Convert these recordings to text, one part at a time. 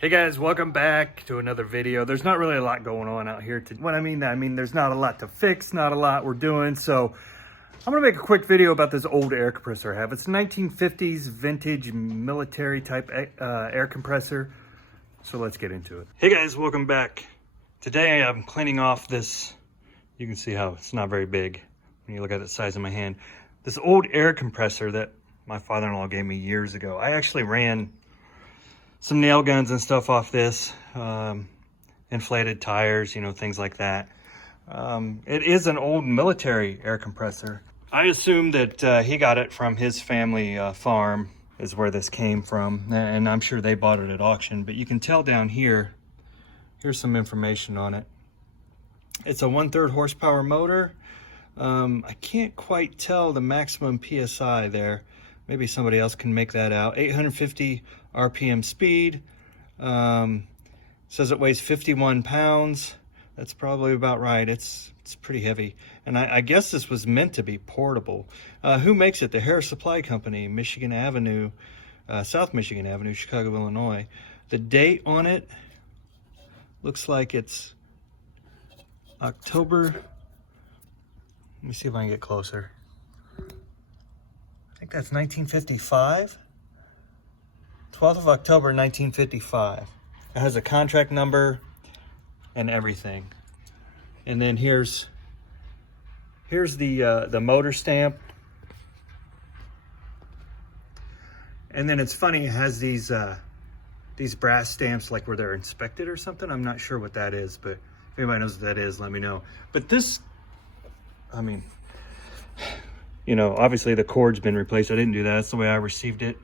Hey guys, welcome back to another video. There's not really a lot going on out here. What I mean, there's not a lot to fix, not a lot we're doing. So I'm gonna make a quick video about this old air compressor I have. It's a 1950s vintage military type air compressor. So let's get into it. Hey guys, welcome back. Today I'm cleaning off this. You can see how it's not very big when you look at the size of my hand. This old air compressor that my father-in-law gave me years ago. I actually ran some nail guns and stuff off this, inflated tires, you know, things like that. It is an old military air compressor. I assume that he got it from his family farm is where this came from, and I'm sure they bought it at auction, but you can tell down here, here's some information on it. It's a 1/3 horsepower motor. I can't quite tell the maximum PSI there. Maybe somebody else can make that out. 850 RPM speed. Says it weighs 51 pounds. That's probably about right. It's pretty heavy. And I guess this was meant to be portable. Who makes it? The Harris Supply Company, Michigan Avenue, South Michigan Avenue, Chicago, Illinois. The date on it looks like it's October. Let me see if I can get closer. I think that's 1955. 12th of October, 1955. It has a contract number and everything. And then here's the motor stamp. And then it's funny, it has these brass stamps like where they're inspected or something. I'm not sure what that is, but if anybody knows what that is, let me know. But this, I mean, you know, obviously the cord's been replaced. I didn't do that. That's the way I received it.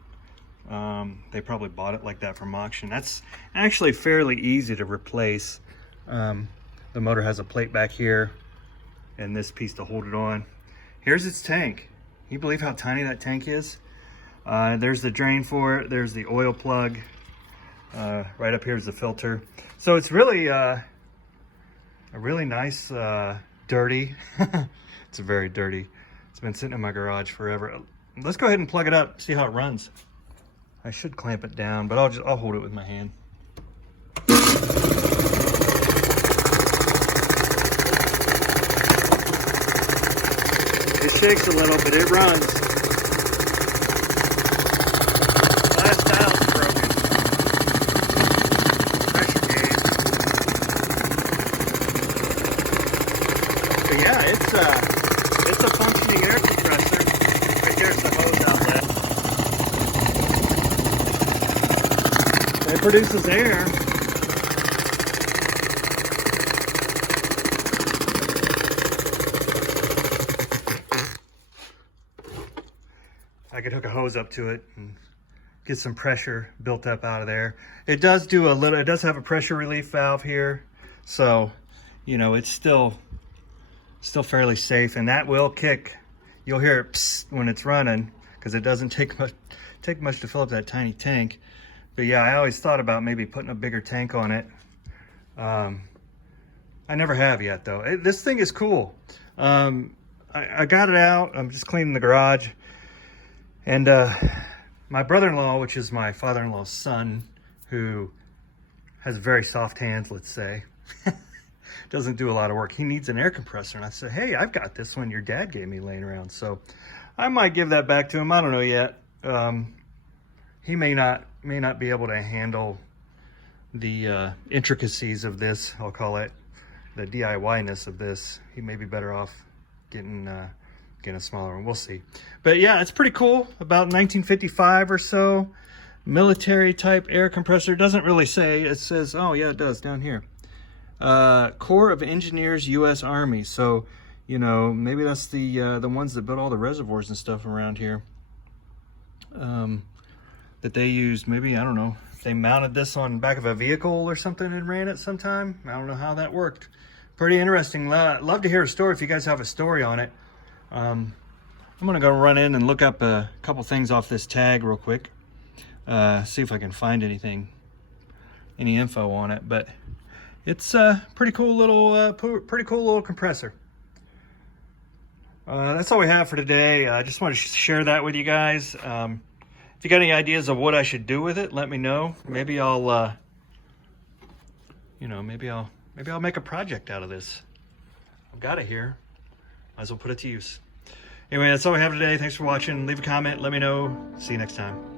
They probably bought it like that from auction. That's actually fairly easy to replace. The motor has a plate back here and this piece to hold it on. Here's its tank. Can you believe how tiny that tank is? There's the drain for it. There's the oil plug. Right up here is the filter. So it's really a really nice, dirty. It's very dirty. It's been sitting in my garage forever. Let's go ahead and plug it up, see how it runs. I should clamp it down, but I'll hold it with my hand. It shakes a little, but it runs. Glass dial's broken. Pressure gauge. But yeah, it's a functioning air compressor. Right there's the hose outlet. It produces air. I could hook a hose up to it and get some pressure built up out of there. It does do it does have a pressure relief valve here. So, you know, it's still fairly safe, and that will kick. You'll hear it psst when it's running because it doesn't take much to fill up that tiny tank. But yeah, I always thought about maybe putting a bigger tank on it. I never have yet though. This thing is cool. I got it out. I'm just cleaning the garage. And my brother-in-law, which is my father-in-law's son, who has very soft hands, let's say, doesn't do a lot of work. He needs an air compressor. And I said, hey, I've got this one your dad gave me laying around. So I might give that back to him. I don't know yet. He may not be able to handle the intricacies of this, I'll call it, the DIY-ness of this. He may be better off getting a smaller one. We'll see. But yeah, it's pretty cool. About 1955 or so. Military type air compressor. It doesn't really say. It says, oh yeah, it does down here. Corps of Engineers, U.S. Army. So, you know, maybe that's the ones that built all the reservoirs and stuff around here. That they used, maybe, I don't know, if they mounted this on the back of a vehicle or something and ran it sometime. I don't know how that worked. Pretty interesting. Love to hear a story if you guys have a story on it. I'm gonna go run in and look up a couple things off this tag real quick. See if I can find any info on it. But it's a pretty cool little compressor. That's all we have for today. I just wanted to share that with you guys. If you got any ideas of what I should do with it, let me know. Maybe I'll you know, maybe I'll make a project out of this. I've got it here. Might as well put it to use. Anyway, that's all we have today. Thanks for watching. Leave a comment. Let me know. See you next time.